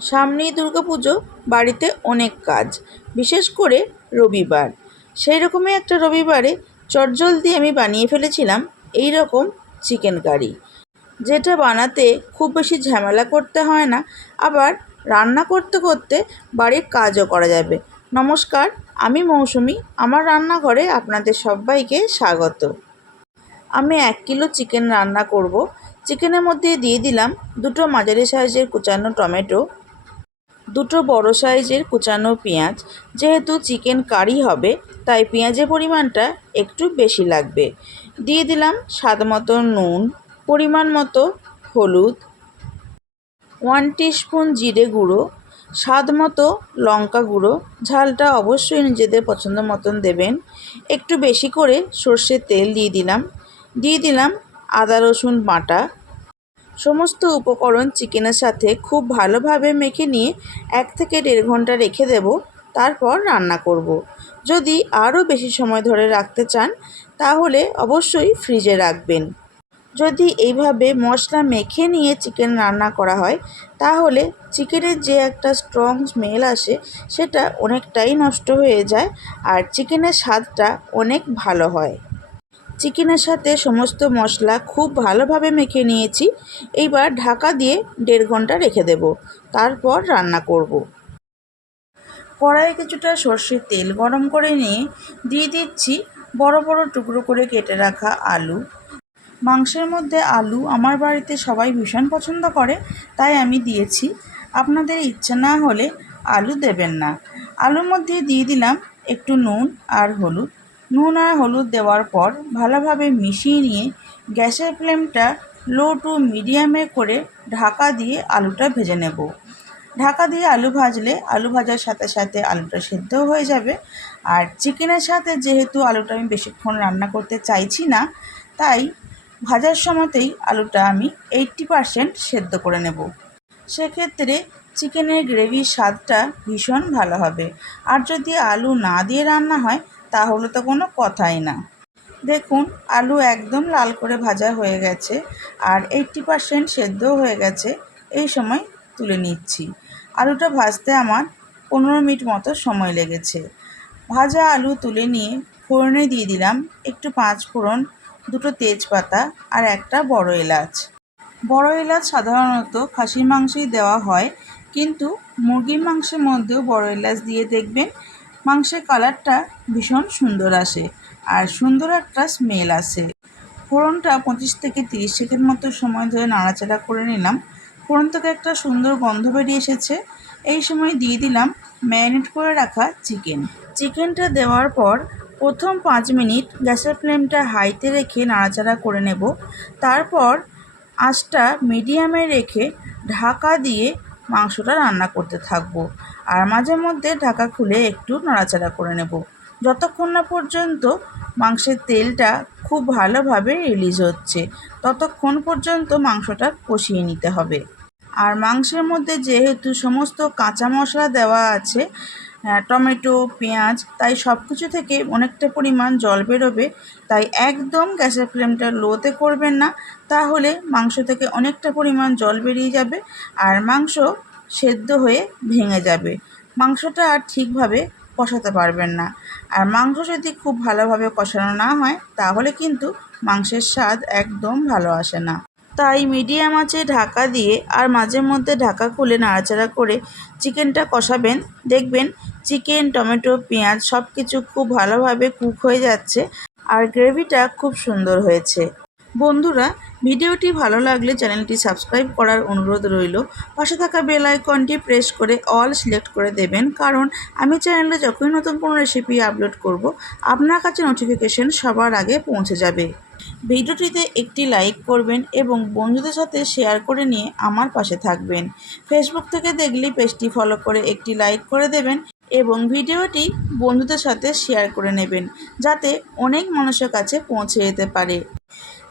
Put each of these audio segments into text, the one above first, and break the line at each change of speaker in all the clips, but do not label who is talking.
সামনেই দুর্গাপুজো, বাড়িতে অনেক কাজ, বিশেষ করে রবিবার। সেই রকমই একটা রবিবারে চটজলদি আমি বানিয়ে ফেলেছিলাম এই রকম চিকেন কারি। যেটা বানাতে খুব বেশি ঝামেলা করতে হয় না, আবার রান্না করতে করতে বাড়ির কাজও করা যাবে। নমস্কার, আমি মৌসুমি, আমার রান্নাঘরে আপনাদের সবাইকে স্বাগত। আমি এক কিলো চিকেন রান্না করব। চিকেনের মধ্যে দিয়ে দিলাম দুটো মাঝারি সাইজের কুচানো টমেটো দুটো বড় সাইজের কুচানো পেঁয়াজ, যেহেতু চিকেন কারি হবে, তাই পেঁয়াজের পরিমাণটা একটু বেশি লাগবে। দিয়ে দিলাম স্বাদ মতো নুন, পরিমাণ মতো হলুদ ওয়ান স্পুন জিরে গুঁড়ো, স্বাদ মতো লঙ্কা গুঁড়ো। ঝালটা অবশ্যই নিজেদের পছন্দ মতন দেবেন। একটু বেশি করে সর্ষের তেল দিয়ে দিলাম। দিয়ে দিলাম আদা রসুন বাটা সমস্ত উপকরণ চিকেনের সাথে খুব ভালোভাবে মেখে নিয়ে এক থেকে দেড় ঘণ্টা রেখে দেব, তারপর রান্না করব। যদি আরও বেশি সময় ধরে রাখতে চান, তাহলে অবশ্যই ফ্রিজে রাখবেন যদি এইভাবে মশলা মেখে নিয়ে চিকেন রান্না করা হয়, তাহলে চিকেনের যে একটা স্ট্রং স্মেল আসে, সেটা অনেকটাই নষ্ট হয়ে যায় আর চিকেনের স্বাদটা অনেক ভালো হয় চিকেনের সাথে সমস্ত মশলা খুব ভালোভাবে মেখে নিয়েছি। এইবার ঢাকা দিয়ে দেড় ঘণ্টা রেখে দেব। তারপর রান্না করব। কড়াইয়ে কিছুটা সর্ষের তেল গরম করে নিয়ে দিয়ে দিচ্ছি বড় বড় টুকরো করে কেটে রাখা আলু। মাংসের মধ্যে আলু আমার বাড়িতে সবাই ভীষণ পছন্দ করে, তাই আমি দিয়েছি। আপনাদের ইচ্ছা না হলে আলু দেবেন না। আলুর মধ্যে দিয়ে দিলাম একটু নুন আর হলুদ। নুন আর হলুদ দেওয়ার পর ভালোভাবে মিশিয়ে নিয়ে গ্যাসের ফ্লেমটা লো টু মিডিয়ামে করে ঢাকা দিয়ে আলুটা ভেজে নেব। ঢাকা দিয়ে আলু ভাজলে আলু ভাজার সাথে সাথে আলুটা সেদ্ধও হয়ে যাবে। আর চিকেনের সাথে যেহেতু আলুটা আমি বেশিক্ষণ রান্না করতে চাইছি না, তাই ভাজার সময়তেই আলুটা আমি এইট্টি পারসেন্ট সেদ্ধ করে নেব। সেক্ষেত্রে চিকেনের গ্রেভির স্বাদটা ভীষণ ভালো হবে। আর যদি আলু না দিয়ে রান্না হয় তাহলে তো কোনো কথাই না। দেখুন, আলু একদম লাল করে ভাজা হয়ে গেছে আর এইট্টি পারসেন্ট সেদ্ধও হয়ে গেছে। এই সময় তুলে নিচ্ছি। আলুটা ভাজতে আমার পনেরো মিনিট মতো সময় লেগেছে। ভাজা আলু তুলে নিয়ে ফোড়নে দিয়ে দিলাম একটু পাঁচ ফোড়ন, দুটো তেজপাতা আর একটা বড় এলাচ। বড় এলাচ সাধারণত খাসির মাংসেই দেওয়া হয়, কিন্তু মুরগির মাংসের মধ্যেও বড় এলাচ দিয়ে দেখবেন মাংসের কালারটা ভীষণ সুন্দর আসে আর সুন্দর একটা স্মেল আসে। ফোড়নটা পঁচিশ থেকে তিরিশ সেকেন্ড মতো সময় ধরে নাড়াচাড়া করে নিলাম। ফোড়ন থেকে একটা সুন্দর গন্ধ বেরিয়ে এসেছে। এই সময় দিয়ে দিলাম ম্যারিনেট করে রাখা চিকেন। চিকেনটা দেওয়ার পর প্রথম পাঁচ মিনিট গ্যাসের ফ্লেমটা হাইতে রেখে নাড়াচাড়া করে নেব। তারপর আঁচটা মিডিয়ামে রেখে ঢাকা দিয়ে মাংসটা রান্না করতে থাকব। আর মাঝে মধ্যে ঢাকা খুলে একটু নাড়াচাড়া করে নেব। যতক্ষণ না পর্যন্ত মাংসের তেলটা খুব ভালোভাবে রিলিজ হচ্ছে, ততক্ষণ পর্যন্ত মাংসটা কষিয়ে নিতে হবে। আর মাংসের মধ্যে যেহেতু সমস্ত কাঁচা মশলা দেওয়া আছে টমেটো, পেঁয়াজ, তাই সব কিছু থেকে অনেকটা পরিমাণ জল বেরোবে, তাই একদম গ্যাসের ফ্লেমটা লোতে করবেন না, তাহলে মাংস থেকে অনেকটা পরিমাণ জল বেরিয়ে যাবে। আর মাংস সেদ্ধ হয়ে ভেঙে যাবে। মাংসটা আর ঠিকভাবে কষাতে পারবেন না। আর মাংস যদি খুব ভালোভাবে কষানো না হয়, তাহলে কিন্তু মাংসের স্বাদ একদম ভালো আসে না। তাই মিডিয়াম আঁচে ঢাকা দিয়ে আর মাঝে মধ্যে ঢাকা খুলে নাড়াচাড়া করে চিকেনটা কষাবেন। দেখবেন চিকেন, টমেটো, পেঁয়াজ সব কিছু খুব ভালোভাবে কুক হয়ে যাচ্ছে আর গ্রেভিটা খুব সুন্দর হয়েছে। বন্ধুরা, ভিডিওটি ভালো লাগলে চ্যানেলটি সাবস্ক্রাইব করার অনুরোধ রইল। পাশে থাকা বেল আইকনটি প্রেস করে অল সিলেক্ট করে দেবেন, কারণ আমি চ্যানেলে যখনই নতুন কোনো রেসিপি আপলোড করব, আপনার কাছে নোটিফিকেশন সবার আগে পৌঁছে যাবে। ভিডিওটিতে একটি লাইক করবেন এবং বন্ধুদের সাথে শেয়ার করে নিয়ে আমার পাশে থাকবেন। ফেসবুক থেকে দেখলে পেজটি ফলো করে একটি লাইক করে দেবেন এবং ভিডিওটি বন্ধুদের সাথে শেয়ার করে নেবেন, যাতে অনেক মানুষের কাছে পৌঁছে যেতে পারে।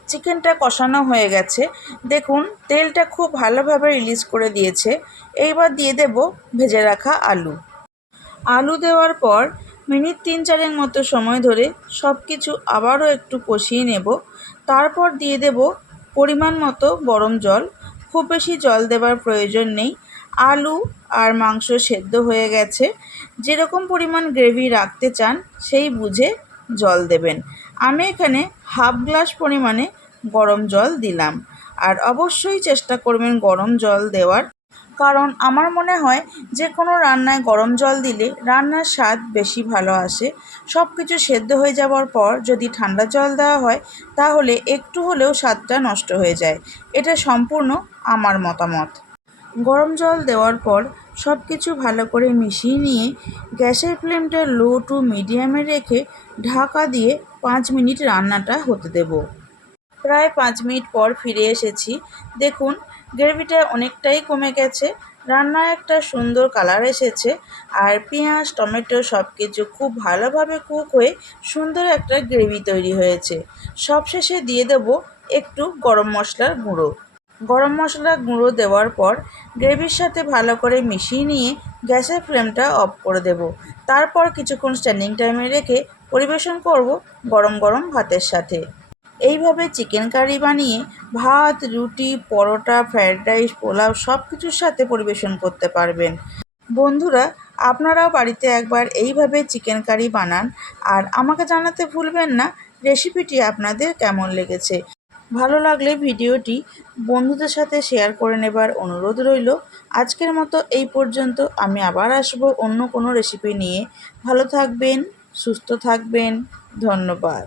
চিকেনটা কষানো হয়ে গেছে। দেখুন, তেলটা খুব ভালোভাবে রিলিজ করে দিয়েছে। এইবার দিয়ে দেব ভেজে রাখা আলু। আলু দেওয়ার পর মিনিট তিন চারেক মতো সময় ধরে সব কিছু আবারও একটু কষিয়ে নেব। তারপর দিয়ে দেব পরিমাণ মতো গরম জল। খুব বেশি জল দেবার প্রয়োজন নেই। আলু আর মাংস সেদ্ধ হয়ে গেছে। যেরকম পরিমাণ গ্রেভি রাখতে চান, সেই বুঝে জল দেবেন। আমি এখানে হাফ গ্লাস পরিমাণে গরম জল দিলাম। আর অবশ্যই চেষ্টা করবেন গরম জল দেওয়ার। কারণ আমার মনে হয় যে কোনো রান্নায় গরম জল দিলে রান্নার স্বাদ বেশি ভালো আসে। সব কিছু সেদ্ধ হয়ে যাওয়ার পর যদি ঠান্ডা জল দেওয়া হয়, তাহলে একটু হলেও স্বাদটা নষ্ট হয়ে যায়। এটা সম্পূর্ণ আমার মতামত। গরম জল দেওয়ার পর সব কিছু ভালো করে মিশিয়ে নিয়ে গ্যাসের ফ্লেমটা লো টু মিডিয়ামে রেখে ঢাকা দিয়ে পাঁচ মিনিট রান্নাটা হতে দেব। প্রায় পাঁচ মিনিট পর ফিরে এসেছি। দেখুন, গ্রেভিটা অনেকটাই কমে গেছে। রান্নায় একটা সুন্দর কালার এসেছে। আর পেঁয়াজ, টমেটো সব কিছু খুব ভালোভাবে কুক হয়ে সুন্দর একটা গ্রেভি তৈরি হয়েছে। সবশেষে দিয়ে দেব একটু গরম মশলার গুঁড়ো। গরম মশলা গুঁড়ো দেওয়ার পর গ্রেভির সাথে ভালো করে মিশিয়ে নিয়ে গ্যাসের ফ্লেমটা অফ করে দেব। তারপর কিছুক্ষণ স্ট্যান্ডিং টাইমে রেখে পরিবেশন করব গরম গরম ভাতের সাথে। এইভাবে চিকেন কারি বানিয়ে ভাত, রুটি, পরোটা, ফ্রায়েড রাইস, পোলাও সব কিছুর সাথে পরিবেশন করতে পারবেন। বন্ধুরা, আপনারাও বাড়িতে একবার এইভাবে চিকেন কারি বানান আর আমাকে জানাতে ভুলবেন না। রেসিপিটি আপনাদের কেমন লেগেছে? ভালো লাগলে ভিডিওটি বন্ধুদের সাথে শেয়ার করে নেবার অনুরোধ রইল। আজকের মতো এই পর্যন্ত আমি আবার আসব অন্য কোনো রেসিপি নিয়ে। ভালো থাকবেন, সুস্থ থাকবেন, ধন্যবাদ।